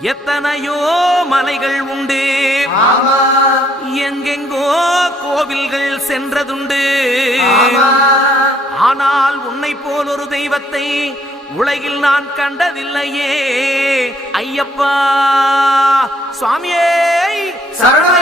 எத்தனையோ மலைகள் உண்டு, எங்கெங்கோ கோவில்கள் சென்றதுண்டு. ஆனால் உன்னை போல் ஒரு தெய்வத்தை உலகில் நான் கண்டதில்லையே ஐயப்பா. சுவாமியே சரணம்.